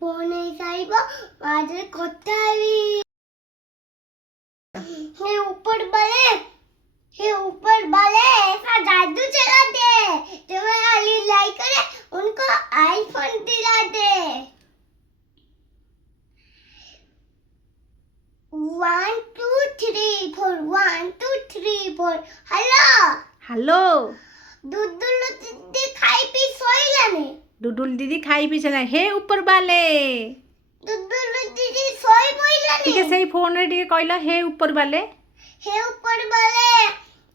Phone साइब आज कथा है हे ऊपर वाले ऐसा जादू चलाते जो वाली लाइक करे उनको आईफोन दिलाते 1 2 3 4 1 2 3 4 हेलो हेलो दुदुल दीदी खाई पी सोइलानी डुडुल दीदी खाई पी चला हे ऊपर वाले दुदुल दीदी सोई पइलानी ठीक है सही फोन रे ठीक कहला हे ऊपर वाले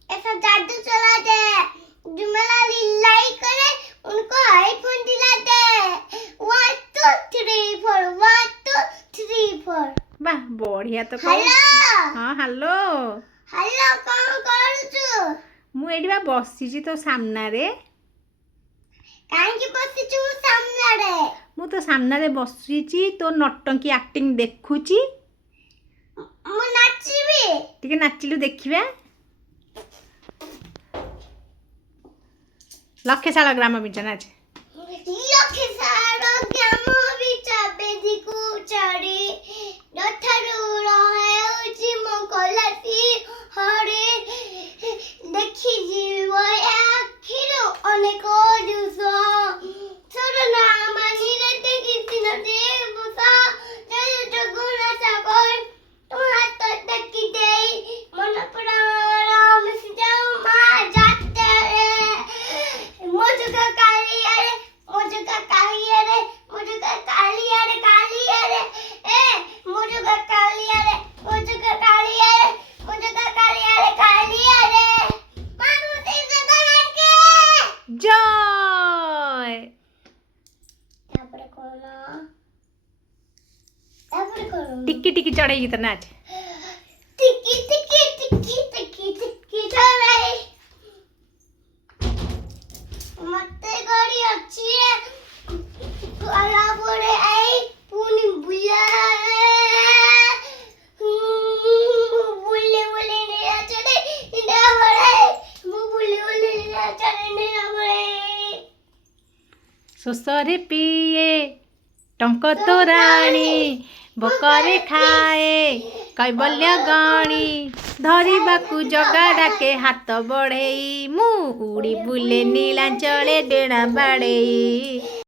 ऐसा जादू चला दे जुमलाली लाइक करे उनको आईफोन दिला दे 1 2 3 4 1 2 3 4 वाह बढ़िया तो हेलो हाँ हेलो हेलो कौन करूछु मु एडी बा बसिची तो सामना रे काहे की बसिछु सामना रे मु तो सामना रे बसिची तो नटंकी एक्टिंग देखुची मु नाचिबी टिके नाचिलु देखिबा लक्षशाला ग्राम विज्ञान आज लक्षशाला ग्राम विज्ञान बेदिकु चढ़ी रथरु रहे मो कलसी हरे देखि जीव आखिर अनेक जुस सरना मानी रे देखि न देवसा जय जगुना सागर तुम हाथ देखि दे मन प्राण सिजाओ मा जाते मुझका काली अरे मुझका काली अरे मुझका काली अरे ए मुझका काली अरे मुझका काली अरे मुझका काली अरे मानो से जगह के जय तापर करो टिकी टिकी चढ़ेगी तो नाच टिकी टिकी टिकी टिकी टिकी चढ़ाई मते गाड़ी अच्छी है काला बोले आई पूनी बुला बुले नहीं चले इधर बड़े बुले नहीं चले नहीं बड़े ଶୋଷରେ ପିଏ ଟଙ୍କ ତୋରାଣୀ ଭୋକରେ ଖାଏ କୈବଲ୍ୟ ଗଣି ଧରିବାକୁ ଜଗା ଡାକେ ହାତ ବଢ଼େଇ ମୁଁ ଉଡ଼ି ବୁଲେ ନୀଳାଞ୍ଚଳେ ଡେଣା ବାଡ଼େଇ।